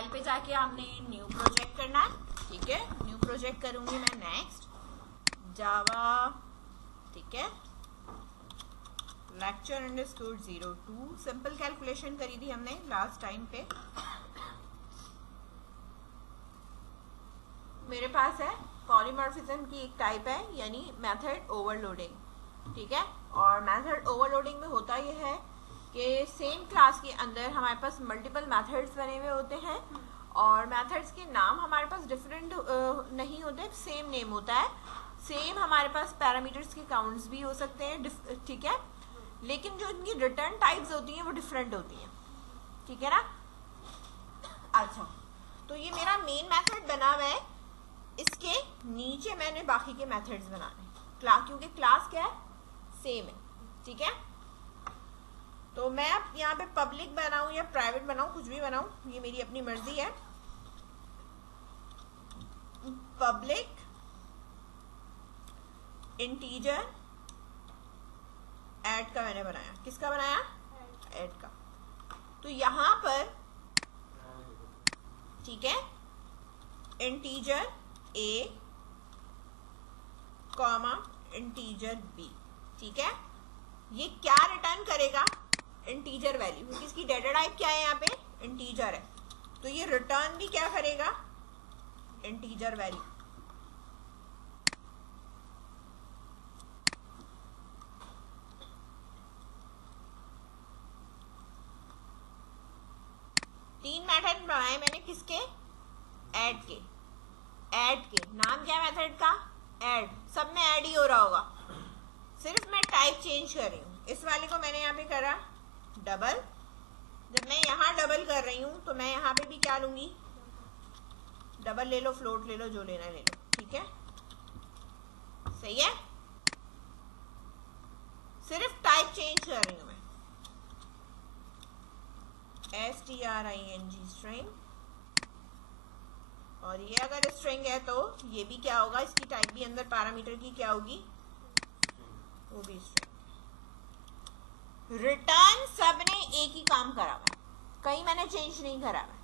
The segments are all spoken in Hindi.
फाइल पे जाके हमने न्यू प्रोजेक्ट करना है, ठीक है। न्यू प्रोजेक्ट करूंगी मैं, नेक्स्ट जावा, ठीक है, lecture_02 सिंपल कैलकुलेशन करी थी हमने लास्ट टाइम पे। मेरे पास है पॉलीमॉर्फिज्म की एक टाइप है, यानी मेथड ओवरलोडिंग, ठीक है। और मेथड ओवरलोडिंग में होता यह है कि सेम क्लास के अंदर हमारे पास मल्टीपल मेथड्स बने हुए होते हैं और मेथड्स के नाम हमारे पास डिफरेंट नहीं होते, सेम नेम होता है। सेम हमारे पास पैरामीटर्स के काउंट्स भी हो सकते हैं, ठीक है, लेकिन जो इनकी रिटर्न टाइप्स होती हैं वो डिफरेंट होती हैं, ठीक है ना। अच्छा, तो ये मेरा मेन मेथड बना हुआ है, इसके नीचे मैंने बाकी के मेथड्स बनाने क्लास, क्योंकि क्लास क्या है, सेम है, ठीक है। तो मैं अब यहाँ पे पब्लिक बनाऊं या प्राइवेट बनाऊं, कुछ भी बनाऊं, ये मेरी अपनी मर्जी है। पब्लिक इंटीजर ऐड का मैंने बनाया, किसका बनाया, ऐड का। तो यहां पर, ठीक है, integer a comma integer b, ठीक है। ये क्या रिटर्न करेगा, इंटीजर वैल्यू, क्योंकि इसकी डेटा टाइप क्या है, यहाँ पे इंटीजर है, तो ये रिटर्न भी क्या करेगा, इंटीजर वैल्यू। तीन मेथड बनाए मैंने, किसके, ऐड के। ऐड के नाम क्या है मेथड का, ऐड, सब में ऐड ही हो रहा होगा, सिर्फ मैं टाइप चेंज कर रही हूँ। इस वाले को मैंने यहाँ पे करा डबल, जब मैं यहाँ डबल कर रही हूँ तो मैं यहाँ पे भी क्या लूंगी, डबल ले लो, फ्लोट ले लो, जो लेना ले लो, ठीक है, सही है। सिर्फ टाइप चेंज कर रही हूँ मैं, string स्ट्रिंग, और ये अगर स्ट्रिंग है तो ये भी क्या होगा, इसकी टाइप भी अंदर पैरामीटर की क्या होगी, वो भी स्ट्रिंग। रिटर्न सबने एक ही काम करा हुआ, कहीं मैंने चेंज नहीं करा हुआ।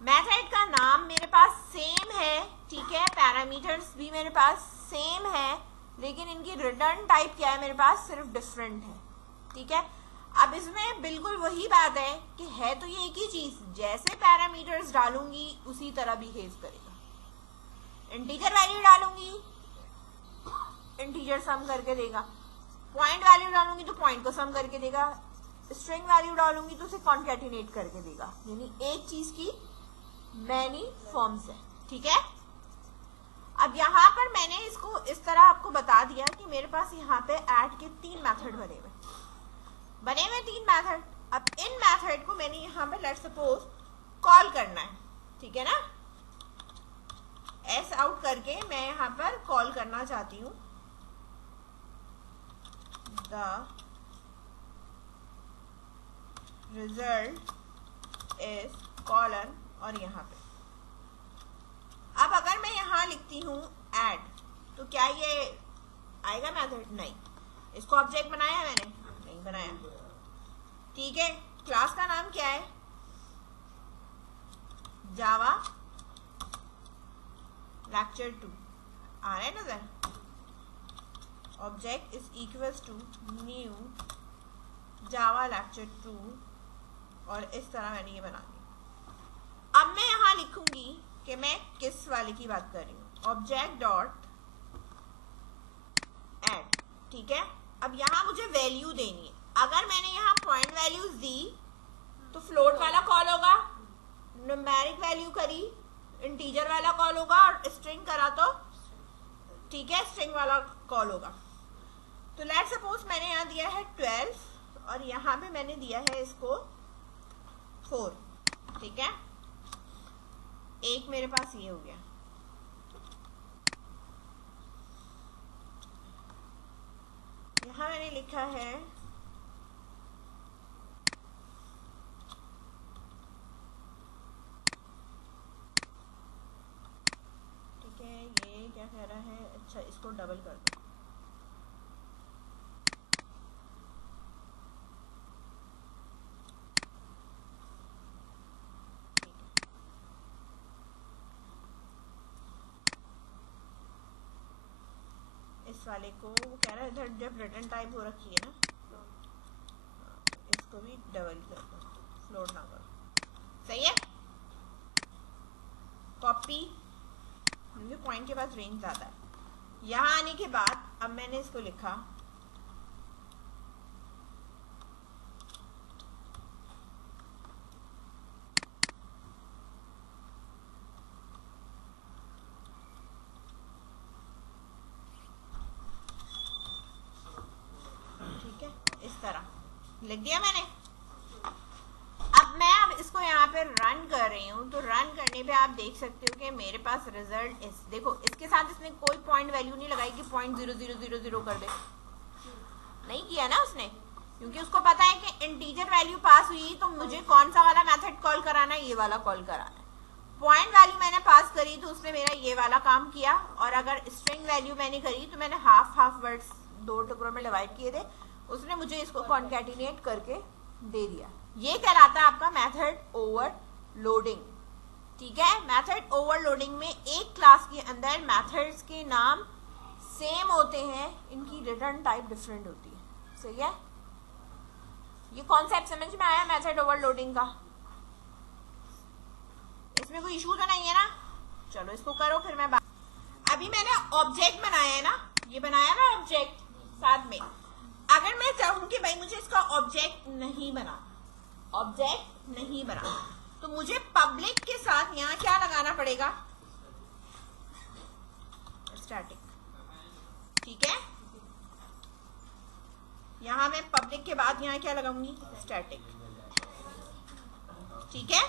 मेथड का नाम मेरे पास सेम है, ठीक है, पैरामीटर्स भी मेरे पास सेम है, लेकिन इनकी रिटर्न टाइप क्या है मेरे पास, सिर्फ डिफरेंट है, ठीक है। अब इसमें बिल्कुल वही बात है कि है तो ये एक ही चीज, जैसे पैरामीटर्स डालूंगी उसी तरह बिहेव करेगा। इंटीजर वैल्यू डालूंगी, इंटीजर सम करके देगा, पॉइंट वैल्यू डालूंगी तो पॉइंट को सम करके देगा, स्ट्रिंग वैल्यू डालूंगी तो उसे कॉन्कैटिनेट करके देगा, यानी एक चीज की मैनी फॉर्म्स है, ठीक है। अब यहाँ पर मैंने इसको इस तरह आपको बता दिया कि मेरे पास यहाँ पे ऐड के तीन मेथड बने हुए तीन मेथड। अब इन मेथड को मैंने यहाँ पे लेट्स सपोज कॉल करना है, ठीक है ना, एस आउट करके मैं यहाँ पर कॉल करना चाहती हूँ द रिजल्ट इज कॉलन, और यहाँ पे अब अगर मैं यहाँ लिखती हूँ ऐड, तो क्या ये आएगा मेथड, नहीं। इसको ऑब्जेक्ट बनाया मैंने, नहीं बनाया, ठीक है। क्लास का नाम क्या है, जावा lecture2, आ रहा है नजर, object is equals to new Java lecture2, और इस तरह मैंने ये बना दिया। अब मैं यहाँ लिखूंगी कि मैं किस वाले की बात कर रही हूँ, ऑब्जेक्ट डॉट ऐड, ठीक है। अब यहाँ मुझे वैल्यू देनी है, अगर मैंने यहाँ पॉइंट वैल्यूज दी तो फ्लोट वाला कॉल होगा, न्यूमेरिक वैल्यू करी इंटीजर वाला कॉल होगा, और स्ट्रिंग करा तो, ठीक है, स्ट्रिंग वाला कॉल होगा। तो लेट्स सपोज मैंने यहाँ दिया है 12 और यहाँ पे मैंने दिया है इसको 4, ठीक है, एक मेरे पास ये हो गया। यहाँ मैंने लिखा है ठीक है, ये क्या कह रहा है, अच्छा इसको डबल कर दो, वाले को वो कह रहा है इधर जब रिटर्न टाइप हो रखी है ना, इसको भी डबल कर दो, फ्लोट ना करो। सही है, कॉपी, मुझे पॉइंट के पास रेंज ज्यादा है। यहाँ आने के बाद अब मैंने इसको लिखा लिख दिया मैंने। अब इसको यहाँ पे रन कर रही हूँ, तो रन करने पे आप देख सकते हो कि मेरे पास रिजल्ट देखो, इसके साथ इसने कोई पॉइंट वैल्यू नहीं लगाई कि 0.0000 कर दे, नहीं किया ना उसने, क्योंकि उसको पता है कि इंटीजर वैल्यू पास हुई तो मुझे कौन सा वाला मेथड कॉल कराना है, ये वाला कॉल कराना है। पॉइंट वैल्यू मैंने पास करी तो उसने मेरा ये वाला काम किया, और अगर स्ट्रिंग वैल्यू मैंने करी तो मैंने हाफ वर्ड्स 2 टुकड़ों में डिवाइड किए थे, उसने मुझे इसको कॉन्कैटिनेट करके दे दिया। ये कहलाता है आपका मेथड ओवरलोडिंग। ठीक है, मेथड ओवरलोडिंग में एक क्लास के अंदर मेथड्स के नाम सेम होते हैं, इनकी रिटर्न टाइप डिफरेंट होती है। सही है, ये कॉन्सेप्ट समझ में आया मेथड ओवरलोडिंग का? इसमें कोई इशू तो नहीं है ना? चलो इसको करो, फिर मैं अभी मैंने ऑब्जेक्ट बनाया है ना, ये बनाया ना ऑब्जेक्ट साथ में। अगर मैं चाहूं कि भाई मुझे इसका ऑब्जेक्ट नहीं बना, तो मुझे पब्लिक के साथ यहाँ क्या लगाना पड़ेगा? स्टैटिक। ठीक है, यहाँ मैं पब्लिक के बाद यहाँ क्या लगाऊंगी? स्टैटिक। ठीक है,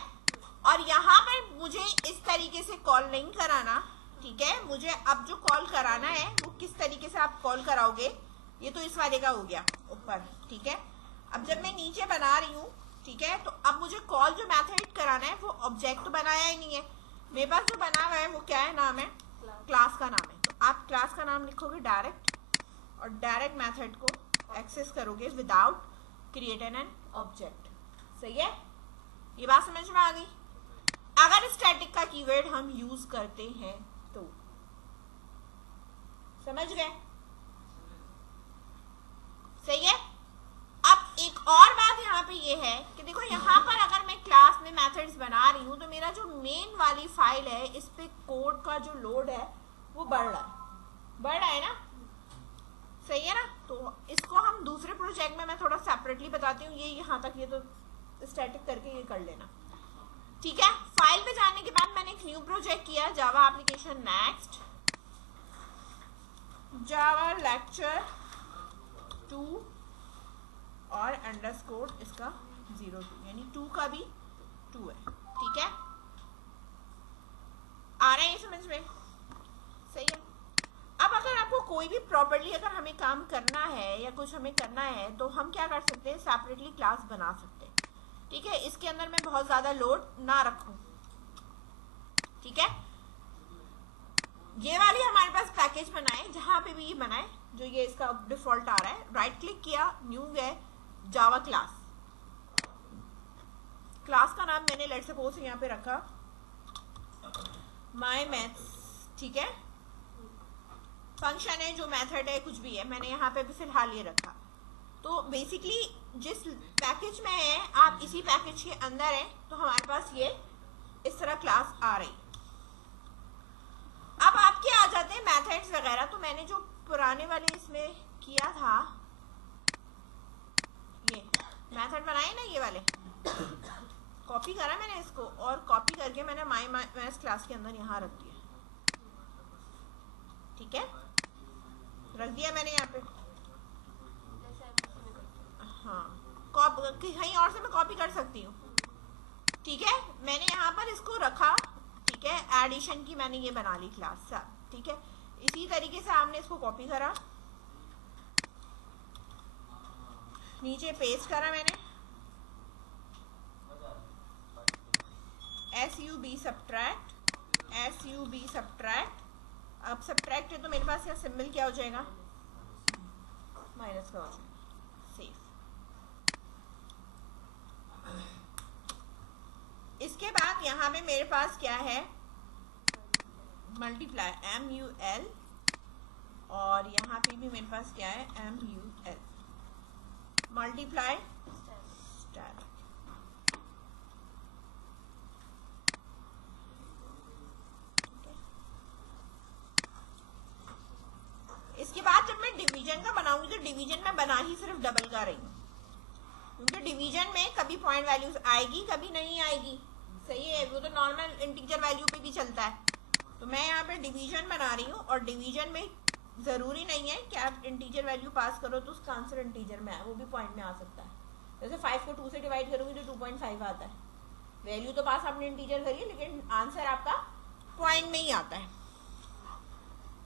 और यहाँ पर मुझे इस तरीके से कॉल नहीं कराना। ठीक है, मुझे अब जो कॉल कराना है वो किस तरीके से आप कॉल कराओगे, ये तो इस वाले का हो गया ऊपर। ठीक है, अब जब मैं नीचे बना रही हूँ, ठीक है, तो अब मुझे कॉल जो मेथड कराना है वो ऑब्जेक्ट तो बनाया ही नहीं है, मेरे पास जो बना हुआ है वो क्या है, नाम है, क्लास का नाम है। तो आप क्लास का नाम लिखोगे डायरेक्ट, और डायरेक्ट मेथड को एक्सेस करोगे विदाउट क्रिएटिंग एन ऑब्जेक्ट। सही है, ये बात समझ में आ गई? अगर स्टैटिक का कीवर्ड हम यूज करते हैं तो समझ गए? सही है। अब एक और बात यहाँ पे ये है कि देखो, यहाँ पर अगर मैं क्लास में मेथड्स बना रही हूँ तो मेरा जो मेन वाली फाइल है, इस पे कोड का जो लोड है वो बढ़ रहा है ना? सही है ना? तो इसको हम दूसरे प्रोजेक्ट में मैं थोड़ा सेपरेटली बताती हूँ, ये यहाँ तक ये तो स्टैटिक करके ये कर लेना। ठीक है, फाइल पे जाने के बाद मैंने एक न्यू प्रोजेक्ट किया, जावा एप्लीकेशन नेक्स्ट, जावा लेक्चर 2 और अंडरस्कोर इसका 02, यानी 2 का भी 2 है। ठीक है, आ रहा है ये समझ में? सही है। अब अगर आपको कोई भी प्रॉपर्ली अगर हमें काम करना है या कुछ हमें करना है तो हम क्या कर सकते हैं, सेपरेटली क्लास बना सकते हैं। ठीक है, इसके अंदर मैं बहुत ज्यादा लोड ना रखूं। ठीक है, ये वाली हमारे पास पैकेज बनाए, जहां पे भी ये बनाए, जो ये इसका डिफॉल्ट आ रहा है, राइट क्लिक किया, न्यू है जावा क्लास। क्लास का नाम मैंने लेट्स सपोज यहाँ पे रखा माय मैथ्स। ठीक है, फंक्शन है, जो मेथड है, कुछ भी है, मैंने यहाँ पे भी फिलहाल ये रखा। तो बेसिकली जिस पैकेज में है आप इसी पैकेज के अंदर है, तो हमारे पास ये इस तरह क्लास आ रही। अब आपके आ जाते हैं मेथड्स वगैरह। तो मैंने जो पुराने वाले इसमें किया था, ये मेथड बनाए ना, ये वाले कॉपी करा मैंने इसको, और कॉपी करके मैंने माय मैथ्स क्लास के अंदर यहाँ रख दिया। ठीक है, रख दिया मैंने यहाँ पे। हाँ, कहीं और से मैं कॉपी कर सकती हूँ। ठीक है, मैंने यहाँ पर इसको रखा। ठीक है, एडिशन की मैंने ये बना ली क्लास। ठीक है, इसी तरीके से आपने इसको कॉपी करा, नीचे पेस्ट करा मैंने, SUB सब्ट्रैक्ट। अब सब्ट्रैक्ट है तो मेरे पास यहाँ सिंबल क्या हो जाएगा, माइनस का हो जाएगा, सेव। इसके बाद यहाँ पे मेरे पास क्या है, मल्टीप्लाई, MUL, और यहाँ पे भी मेरे पास क्या है MUL मल्टीप्लाई स्टार। इसके बाद जब मैं डिवीजन का बनाऊंगी तो डिवीजन में बना ही सिर्फ डबल का रही हूँ, क्योंकि डिवीजन में कभी पॉइंट वैल्यूज आएगी कभी नहीं आएगी। सही है, वो तो नॉर्मल इंटीजर वैल्यू पे भी चलता है। तो मैं यहाँ पे डिवीजन बना रही हूँ और डिवीजन में जरूरी नहीं है कि आप इंटीजर वैल्यू पास करो तो उसका आंसर इंटीजर में आए, वो भी पॉइंट में आ सकता है। जैसे 5 को 2 से डिवाइड करोगे तो 2.5 आता है। वैल्यू तो पास आपने इंटीजर करी है लेकिन आंसर आपका पॉइंट में ही आता है।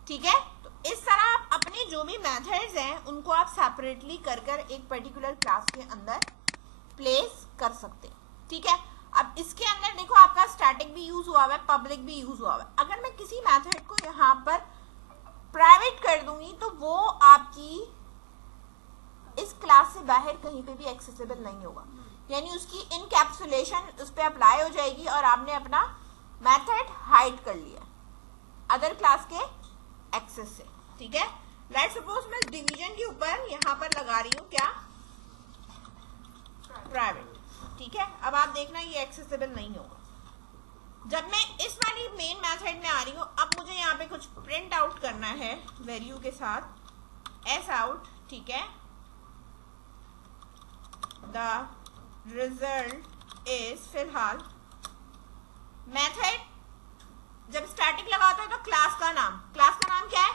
ठीक है, तो इस तरह आप अपने जो भी मेथड्स हैं उनको आप सेपरेटली कर कर एक पर्टिकुलर क्लास के अंदर प्लेस कर सकते हैं। ठीक है, अब इसके अंदर देखो आपका स्टैटिक भी यूज हुआ है, पब्लिक भी यूज हुआ है। अगर मैं किसी मेथड को यहाँ पर प्राइवेट कर दूंगी तो वो आपकी इस क्लास से बाहर कहीं पे भी एक्सेसिबल नहीं होगा, यानी उसकी इनकैप्सुलेशन उस पर अप्लाई हो जाएगी और आपने अपना मेथड हाइड कर लिया अदर क्लास के एक्सेस से। ठीक है, लेट्स सपोज मैं डिवीजन के ऊपर यहाँ पर लगा रही हूँ क्या, प्राइवेट। ठीक है, अब आप देखना ये एक्सेसिबल नहीं होगा। जब मैं इस वाली मेन मेथड में आ रही हूँ, अब मुझे यहाँ पे कुछ प्रिंट आउट करना है वैल्यू के साथ एस आउट। ठीक है, द रिजल्ट इज, फिलहाल मेथड जब स्टैटिक लगा होता है तो क्लास का नाम क्या है,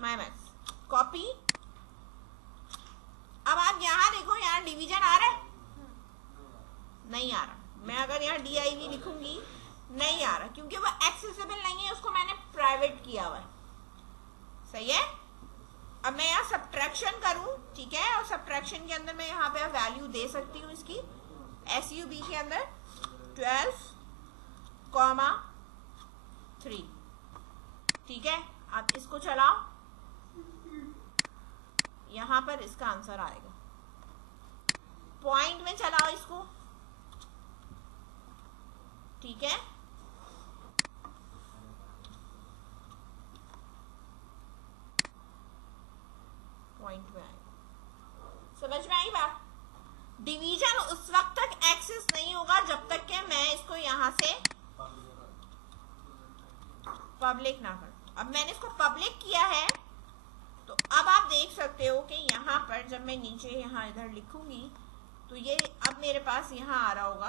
माय मैथ्स। कॉपी। अब आप यहाँ देखो, यहाँ डिवीजन आ रहा है, नहीं आ रहा। मैं अगर यहाँ DIV लिखूंगी नहीं आ रहा, क्योंकि वो एक्सेसिबल नहीं है, उसको मैंने प्राइवेट किया हुआ है। सही है, अब मैं यहाँ सब्ट्रैक्शन करूं। ठीक है, और सब्ट्रैक्शन के अंदर मैं यहाँ पे वैल्यू दे सकती हूँ इसकी SUB के अंदर 12,3। ठीक है, आप इसको चलाओ, यहां पर इसका आंसर आएगा। पॉइंट में चलाओ इसको। ठीक है, पॉइंट में आएगा। समझ में आई बात? डिवीजन उस वक्त तक एक्सेस नहीं होगा जब तक कि मैं इसको यहां से पब्लिक ना करूं। अब मैंने इसको पब्लिक किया है तो अब आप देख सकते हो कि यहाँ पर जब मैं नीचे यहाँ इधर लिखूंगी तो ये अब मेरे पास यहाँ आ रहा होगा,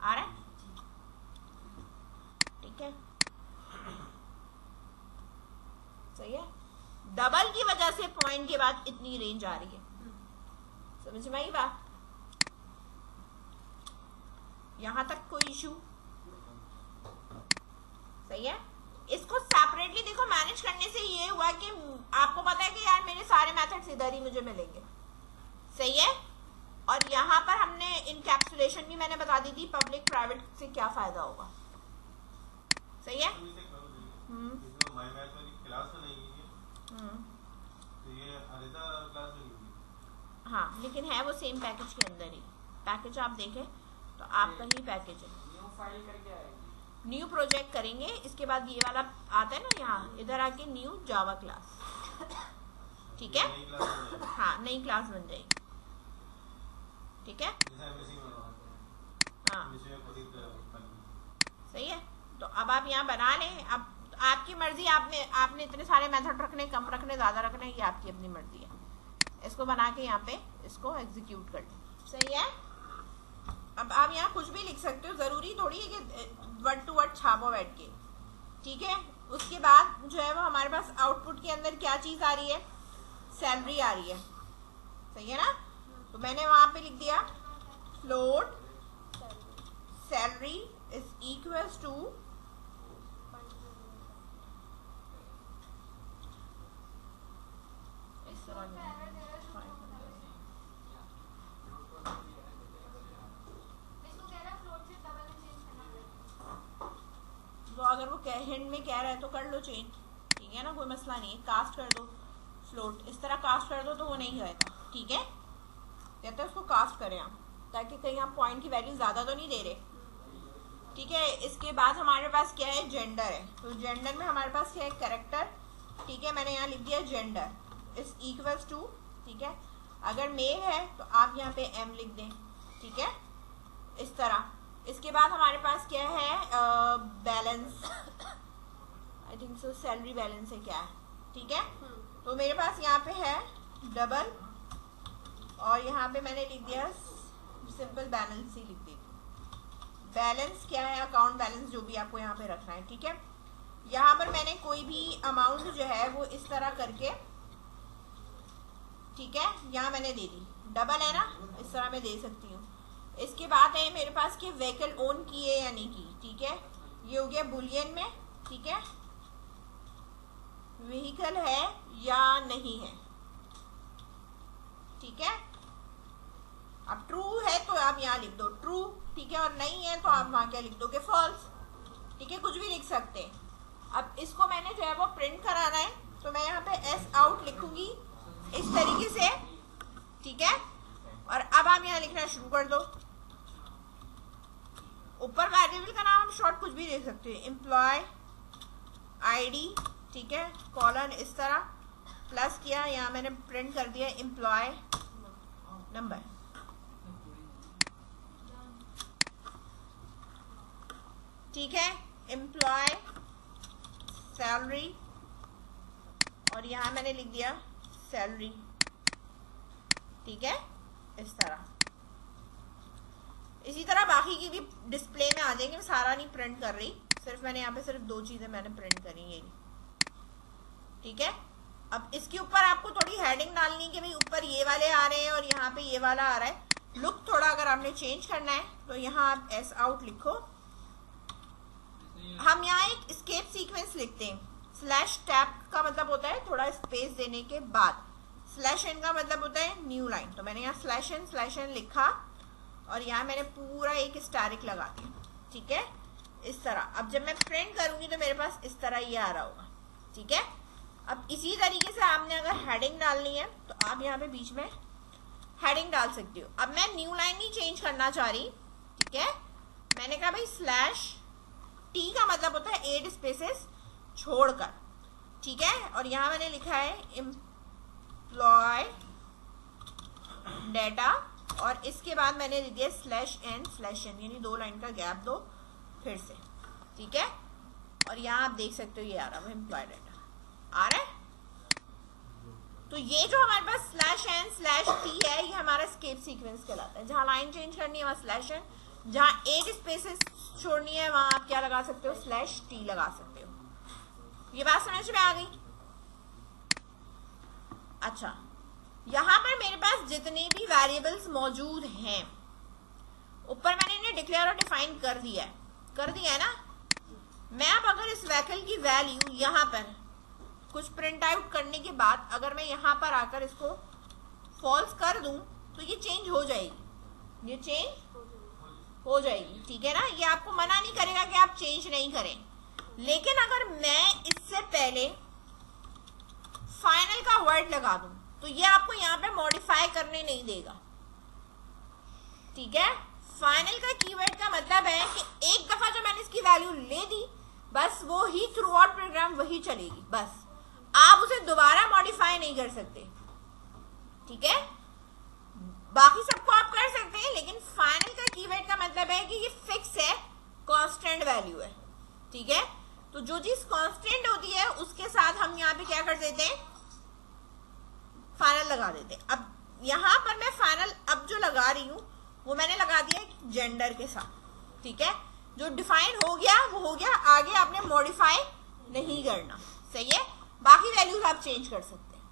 आ रहा है? ठीक है, सही है। डबल की वजह से पॉइंट के बाद इतनी रेंज आ रही है। समझ में आई बात? यहां तक कोई इशू? सही है। इसको सेपरेटली देखो मैनेज करने से ये हुआ कि आपको पता है कि यार मेरे सारे मेथड्स इधर ही मुझे मिलेंगे। सही है, और यहाँ पर हमने इनकैप्सुलेशन भी मैंने बता दी थी, पब्लिक प्राइवेट से क्या फायदा होगा। सही है। हाँ, लेकिन है वो सेम पैकेज के अंदर ही। पैकेज आप देखें तो आपका ही पैकेज है। न्यू प्रोजेक्ट करेंगे, इसके बाद ये वाला आता है ना, यहाँ इधर आके न्यू जावा क्लास। ठीक है, हाँ, नई क्लास बन जाएगी। ठीक है, हाँ, सही है। तो अब आप यहाँ बना लें। अब आपकी मर्जी, आपने इतने सारे मेथड रखने, कम रखने, ज्यादा रखने, ये आपकी अपनी मर्जी है। इसको बना के यहाँ पे इसको एग्जीक्यूट कर लें। सही है। अब आप यहाँ कुछ भी लिख सकते हो, जरूरी थोड़ी है कि वर्ड टू वर्ड छापो बैठ के। ठीक है, उसके बाद जो है वो हमारे पास आउटपुट के अंदर क्या चीज आ रही है, सैलरी आ रही है। सही है ना। तो मैंने वहां पे लिख दिया float salary is equals to अगर वो हिंट में कह रहा है तो कर लो चेंज। ठीक है ना, कोई मसला नहीं है। कास्ट कर दो फ्लोट, इस तरह कास्ट कर दो तो वो नहीं जाएगा। ठीक है, कहते हैं उसको कास्ट करें आप, ताकि कहीं आप पॉइंट की वैल्यू ज्यादा तो नहीं दे रहे। ठीक है। इसके बाद हमारे पास क्या है, जेंडर है। तो जेंडर में हमारे पास क्या है, कैरेक्टर, ठीक है। मैंने यहाँ लिख दिया जेंडर इज इक्वल्स टू, ठीक है। अगर मेल है तो आप यहाँ पे एम लिख दें, ठीक है, इस तरह। इसके बाद हमारे पास क्या है, balance, I think so salary balance है क्या है, ठीक है। तो मेरे पास यहाँ पे है डबल, और यहाँ पे मैंने लिख दिया सिंपल बैलेंस ही लिख दी। बैलेंस क्या है, अकाउंट बैलेंस, जो भी आपको यहाँ पे रखना है, ठीक है। यहाँ पर मैंने कोई भी अमाउंट जो है वो इस तरह करके, ठीक है, यहाँ मैंने दे दी, डबल है ना, इस तरह मैं दे सकती हूँ। इसके बाद है मेरे पास कि व्हीकल ओन की है या नहीं की, ठीक है, ये हो गया बुलियन में, ठीक है, व्हीकल है या नहीं है, ठीक है। अब ट्रू है तो आप यहाँ लिख दो ट्रू, ठीक है, और नहीं है तो आप वहां क्या लिख दोगे, फॉल्स, ठीक है, कुछ भी लिख सकते हैं। अब इसको मैंने जो है वो प्रिंट कराना है, तो मैं यहाँ पे एस आउट लिखूंगी इस तरीके से, ठीक है। और अब आप यहाँ लिखना शुरू कर दो। ऊपर वेरिएबल का नाम हम शॉर्ट कुछ भी दे सकते हैं, एम्प्लॉय आईडी, ठीक है, कॉलन इस तरह प्लस किया, यहाँ मैंने प्रिंट कर दिया एम्प्लॉय नंबर, ठीक है, एम्प्लॉय सैलरी, और यहाँ मैंने लिख दिया सैलरी, ठीक है, इस तरह। इसी तरह बाकी की भी डिस्प्ले में आ जाएंगे, मैं सारा नहीं प्रिंट कर रही, सिर्फ मैंने यहाँ पे सिर्फ दो चीजें मैंने प्रिंट करी है, ठीक है। अब इसके ऊपर आपको थोड़ी हेडिंग डालनी है कि भाई ऊपर ये वाले आ रहे हैं और यहाँ पे ये वाला आ रहा है। लुक थोड़ा अगर आपने चेंज करना है तो यहाँ आप एस आउट लिखो। हम यहाँ एक एस्केप सीक्वेंस लिखते हैं। स्लैश टैप का मतलब होता है थोड़ा स्पेस देने के बाद, स्लैश एन का मतलब होता है न्यू लाइन। तो मैंने यहाँ स्लैश एन लिखा और यहाँ मैंने पूरा एक स्टैरिक लगा दिया, ठीक है, इस तरह। अब जब मैं प्रिंट करूंगी तो मेरे पास इस तरह ये आ रहा होगा, ठीक है। अब इसी तरीके से आपने अगर हेडिंग डालनी है तो आप यहाँ पे बीच में हेडिंग डाल सकती हो। अब मैं न्यू लाइन नहीं चेंज करना चाह रही, ठीक है, मैंने कहा भाई स्लैश टी का मतलब होता है 8 स्पेसेस छोड़कर, ठीक है। और यहाँ मैंने लिखा है एम्प्लॉय डेटा, और इसके बाद मैंने लिख दिया स्लैश एन यानी 2 लाइन का गैप दो फिर से, ठीक है। और यहाँ आप देख सकते हो ये आ रहा है एम्प्लॉय डेटा आ रहा है। तो ये जो हमारे पास स्लैश एन स्लैश टी है ये हमारा स्केप सीक्वेंस कहलाता है। जहां लाइन चेंज करनी है वहां स्लैश एन, जहां 8 स्पेसेस छोड़नी है वहां आप क्या लगा सकते हो, स्लैश टी लगा सकते हो। ये बात समझ में आ गई। अच्छा, यहां पर मेरे पास जितने भी वेरिएबल्स मौजूद हैं ऊपर मैंने इन्हें डिक्लेयर और डिफाइन कर दिया है ना। मैं अब अगर इस व्हीकल की वैल्यू यहां पर कुछ प्रिंट आउट करने के बाद अगर मैं यहां पर आकर इसको फॉल्स कर दूं तो ये चेंज हो जाएगी, ये चेंज हो जाएगी, ठीक है ना। ये आपको मना नहीं करेगा कि आप चेंज नहीं करें, लेकिन अगर मैं इससे पहले फाइनल का वर्ड लगा दूं तो ये आपको यहाँ पे मॉडिफाई करने नहीं देगा, ठीक है। फाइनल का कीवर्ड का मतलब है कि एक दफा जो मैंने इसकी वैल्यू ले दी बस वो ही थ्रू आउट प्रोग्राम वही चलेगी, बस आप उसे दोबारा मॉडिफाई नहीं कर सकते, ठीक है। बाकी सबको आप कर सकते हैं, लेकिन फाइनल का कीवर्ड का मतलब है कि ये फिक्स है, कांस्टेंट वैल्यू है, ठीक है। तो जो चीज कांस्टेंट होती है उसके साथ हम यहाँ पे क्या कर देते हैं, फाइनल लगा देते हैं। अब यहाँ पर मैं फाइनल अब जो लगा रही हूँ वो मैंने लगा दिया जेंडर के साथ, ठीक है। जो डिफाइन हो गया वो हो गया, आगे आपने मॉडिफाई नहीं करना, सही है। बाकी वैल्यूज आप चेंज कर सकते हैं,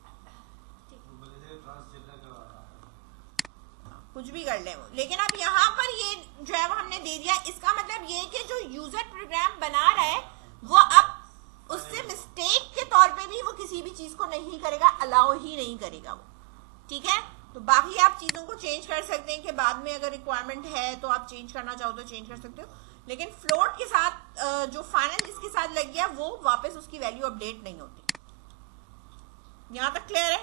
कुछ भी कर ले वो। लेकिन अब यहाँ पर ये जो है वो हमने दे दिया, इसका मतलब ये कि जो यूजर प्रोग्राम बना रहा है वो अब उससे मिस्टेक के तौर पे भी वो किसी भी चीज को नहीं करेगा, अलाउ ही नहीं करेगा वो, ठीक है। तो बाकी आप चीजों को चेंज कर सकते हैं कि बाद में अगर रिक्वायरमेंट है तो आप चेंज करना चाहो तो चेंज कर सकते हो, लेकिन फ्लोट के साथ जो फाइनल जिसके साथ लग गया वो वापस उसकी वैल्यू अपडेट नहीं होती। यहां तक क्लियर है।